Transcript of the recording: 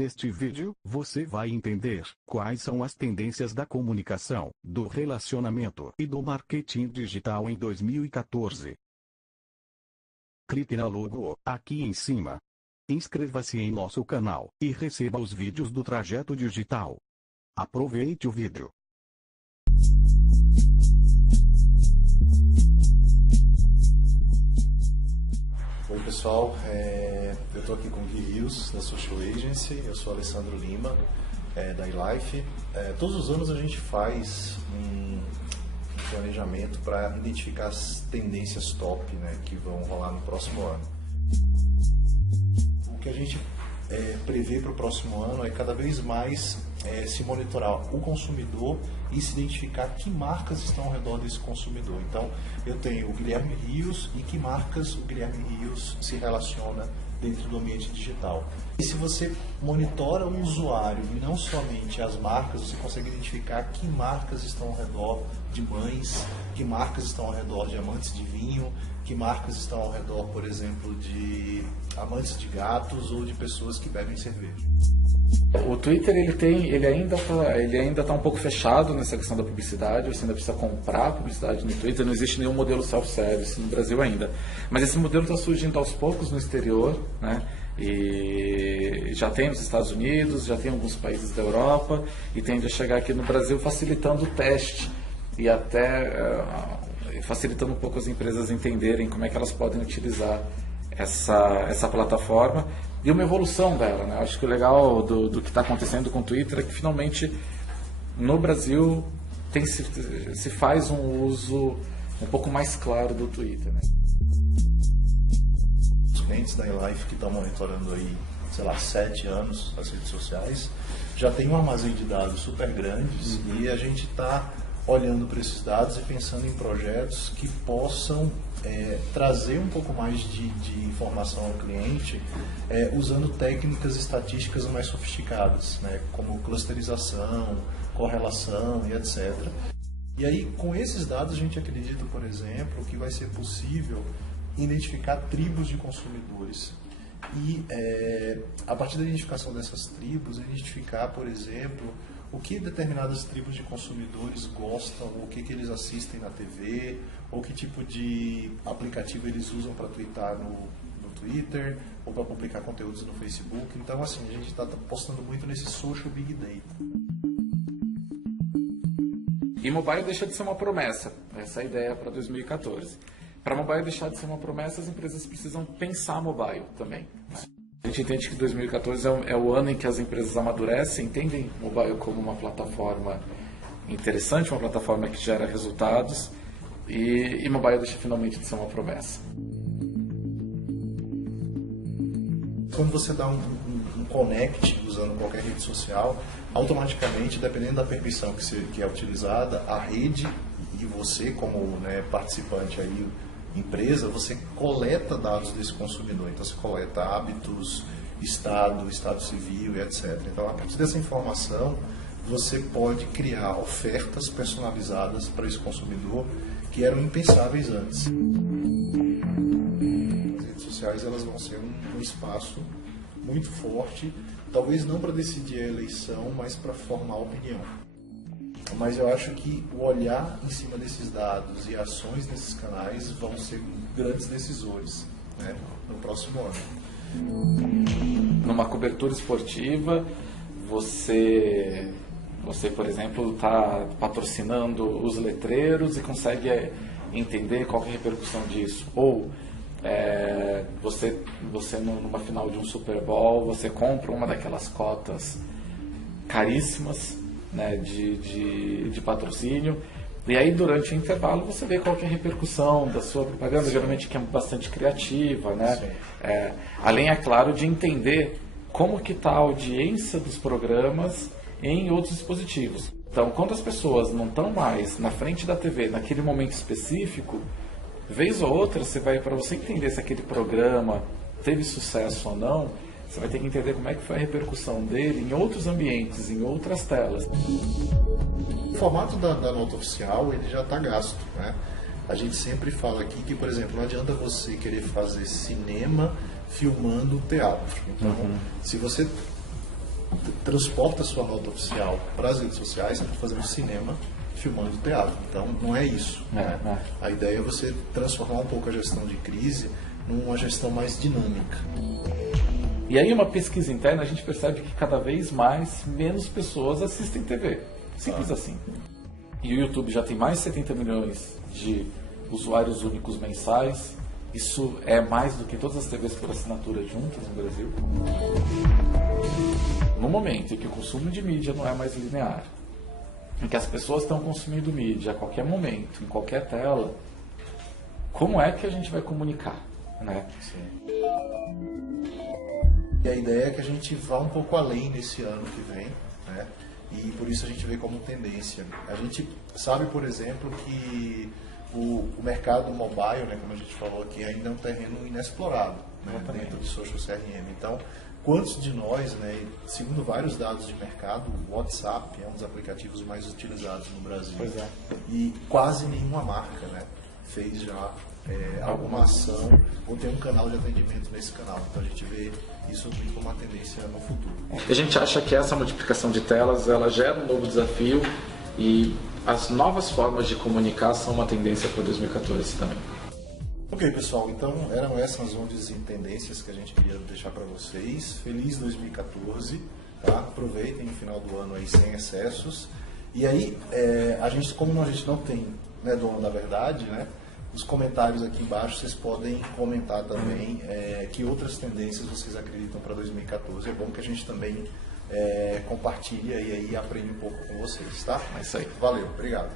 Neste vídeo, você vai entender quais são as tendências da comunicação, do relacionamento e do marketing digital em 2014. Clique na logo aqui em cima. Inscreva-se em nosso canal e receba os vídeos do Trajeto Digital. Aproveite o vídeo. Oi pessoal, eu estou aqui com o Gui Rios, da Social Agency. Eu sou Alessandro Lima, da iLife. Todos os anos a gente faz um planejamento para identificar as tendências top, né, que vão rolar no próximo ano. O que a gente prevê para o próximo ano é cada vez mais se monitorar o consumidor e se identificar que marcas estão ao redor desse consumidor. Então, eu tenho o Guilherme Rios e que marcas o Guilherme Rios se relaciona dentro do ambiente digital. E se você monitora o usuário e não somente as marcas, você consegue identificar que marcas estão ao redor de mães, que marcas estão ao redor de amantes de vinho, que marcas estão ao redor, por exemplo, de amantes de gatos ou de pessoas que bebem cerveja. O Twitter ele ainda está um pouco fechado nessa questão da publicidade. Você ainda precisa comprar publicidade no Twitter. Não existe nenhum modelo self-service no Brasil ainda. Mas esse modelo está surgindo aos poucos no exterior, né? E já tem nos Estados Unidos, já tem em alguns países da Europa e tende a chegar aqui no Brasil facilitando o teste e até facilitando um pouco as empresas entenderem como é que elas podem utilizar essa plataforma e uma evolução dela, né? Acho que o legal do que está acontecendo com o Twitter é que finalmente no Brasil se faz um uso um pouco mais claro do Twitter, né? Os clientes da iLife que estão monitorando aí, 7 anos as redes sociais, já tem um armazém de dados super grandes e a gente está olhando para esses dados e pensando em projetos que possam trazer um pouco mais de informação ao cliente usando técnicas estatísticas mais sofisticadas, né, como clusterização, correlação e etc. E aí, com esses dados, a gente acredita, por exemplo, que vai ser possível identificar tribos de consumidores. E a partir da identificação dessas tribos, identificar, por exemplo, o que determinadas tribos de consumidores gostam, o que eles assistem na TV, ou que tipo de aplicativo eles usam para twittar no Twitter, ou para publicar conteúdos no Facebook. Então, assim, a gente está apostando muito nesse social big data. E mobile deixa de ser uma promessa, essa é a ideia para 2014. Para mobile deixar de ser uma promessa, as empresas precisam pensar mobile também. A gente entende que 2014 é o ano em que as empresas amadurecem, entendem o mobile como uma plataforma interessante, uma plataforma que gera resultados, e mobile deixa finalmente de ser uma promessa. Quando você dá um connect usando qualquer rede social, automaticamente, dependendo da permissão que é utilizada, a rede e você como participante aí, empresa, você coleta dados desse consumidor. Então você coleta hábitos, estado civil e etc. Então, a partir dessa informação, você pode criar ofertas personalizadas para esse consumidor que eram impensáveis antes. As redes sociais elas vão ser um espaço muito forte, talvez não para decidir a eleição, mas para formar opinião. Mas eu acho que o olhar em cima desses dados e ações nesses canais vão ser grandes decisores, né, no próximo ano. Numa cobertura esportiva, você por exemplo, está patrocinando os letreiros e consegue entender qual é a repercussão disso. Ou você numa final de um Super Bowl, você compra uma daquelas cotas caríssimas, né, de patrocínio, e aí durante o intervalo você vê qual que é a repercussão da sua propaganda, geralmente que é bastante criativa, né? Além, é claro, de entender como que está a audiência dos programas em outros dispositivos. Então, quando as pessoas não estão mais na frente da TV naquele momento específico, vez ou outra, para você entender se aquele programa teve sucesso ou não, você vai ter que entender como é que foi a repercussão dele em outros ambientes, em outras telas. O formato da nota oficial ele já está gasto, né? A gente sempre fala aqui que, por exemplo, não adianta você querer fazer cinema filmando teatro. Então, se você transporta sua nota oficial para as redes sociais, você está fazendo cinema, filmando teatro. Então, não é isso. A ideia é você transformar um pouco a gestão de crise numa gestão mais dinâmica. E aí, uma pesquisa interna, a gente percebe que cada vez menos pessoas assistem TV. Simples assim. E o YouTube já tem mais de 70 milhões de usuários únicos mensais. Isso é mais do que todas as TVs por assinatura juntas no Brasil. No momento em que o consumo de mídia não é mais linear, em que as pessoas estão consumindo mídia a qualquer momento, em qualquer tela, como é que a gente vai comunicar, né? Sim. E a ideia é que a gente vá um pouco além nesse ano que vem, né? E por isso a gente vê como tendência. A gente sabe, por exemplo, que o mercado mobile, né, como a gente falou aqui, ainda é um terreno inexplorado, né, dentro de social CRM. Então, quantos de nós, né, segundo vários dados de mercado, o WhatsApp é um dos aplicativos mais utilizados no Brasil. Pois é. E quase nenhuma marca, né, fez já alguma ação ou tem um canal de atendimento nesse canal. Então a gente vê isso muito como uma tendência no futuro. A gente acha que essa multiplicação de telas ela gera um novo desafio e as novas formas de comunicar são uma tendência para 2014 também. Ok, pessoal, então eram essas ondas e tendências que a gente queria deixar para vocês. Feliz 2014, tá? Aproveitem o final do ano aí sem excessos. E aí, como a gente não tem, né, dono da verdade, né? Os comentários aqui embaixo vocês podem comentar também que outras tendências vocês acreditam para 2014. É bom que a gente também compartilhe e aí aprende um pouco com vocês, tá? É isso aí. Valeu, obrigado.